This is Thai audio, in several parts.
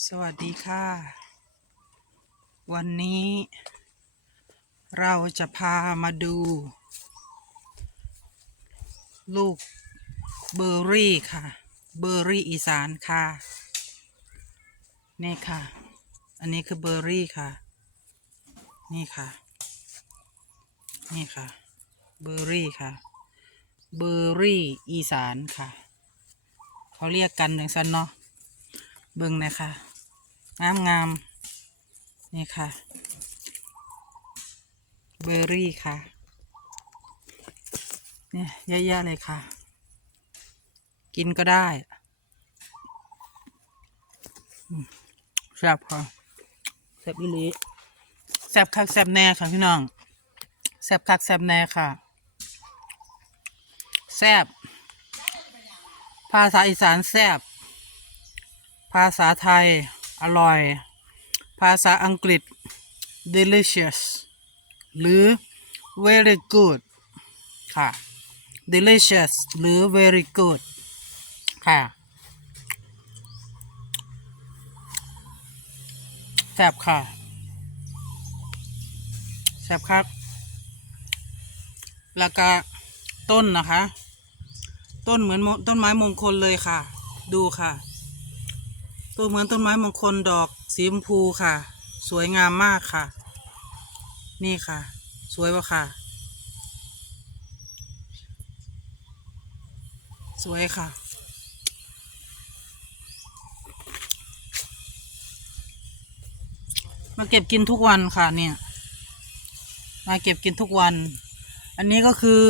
สวัสดีค่ะ วันนี้เราจะพามาดู ลูกเบอร์รี่ค่ะ เบอร์รี่อีสานค่ะ นี่ค่ะ อันนี้คือเบอร์รี่ค่ะ นี่ค่ะ นี่ค่ะ เบอร์รี่ค่ะ เบอร์รี่อีสานค่ะ เขาเรียกกันอย่างสั้นเนาะ เบิ่งนะคะงามงามๆนี่ค่ะ เบอร์รี่ค่ะ เนี่ยเยอะๆเลยค่ะ กินก็ได้อืมแซ่บค่ะแซ่บอีหลีแซ่บคักแซ่บแน่ค่ะพี่น้องแซ่บคักแซ่บแน่ค่ะแซ่บภาษาอีสานแซ่บ ภาษาไทย อร่อย ภาษาอังกฤษ delicious หรือ very good ค่ะ delicious หรือ very good ค่ะแซ่บค่ะแซ่บครับ แล้วก็ต้นนะคะ ต้นเหมือนต้นไม้มงคลเลยค่ะ ดูค่ะ ตัวเหมือนต้นไม้มงคลดอกสีชมพูค่ะ สวยงามมากค่ะ นี่ค่ะ สวยปะค่ะ สวยค่ะ มาเก็บกินทุกวันค่ะเนี่ย มาเก็บกินทุกวัน อันนี้ก็คือ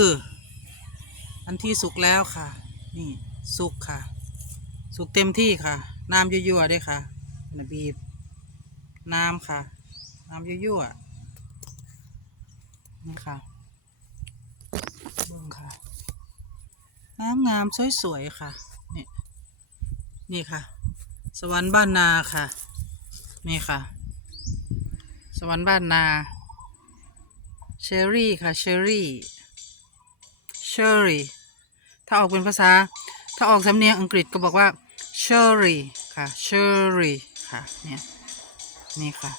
อันที่สุกแล้วค่ะ นี่สุกค่ะ สุกเต็มที่ค่ะ น้ำยั่วๆด้วยค่ะนะบีบ น้ำค่ะ น้ำยั่วๆนี่ค่ะเบิ่งค่ะ น้ำงามสวยๆค่ะ นี่ นี่ค่ะ สวรรค์บ้านนาค่ะ นี่ค่ะ สวรรค์บ้านนาเชอรี่ค่ะเชอรี่เชอรี่ถ้าออกเป็นภาษา ถ้าออกสำเนียงอังกฤษก็บอกว่า cherry ค่ะ cherry ค่ะเนี่ยนี่ค่ะ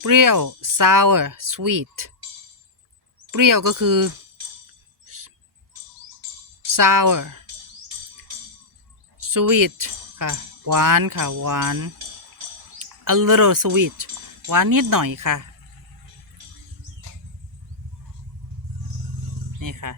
เปรี้ยว sour sweet เปรี้ยวก็คือ sour sweet ค่ะ หวานค่ะ หวาน a little sweet หวานนิดหน่อยค่ะ นี่ค่ะ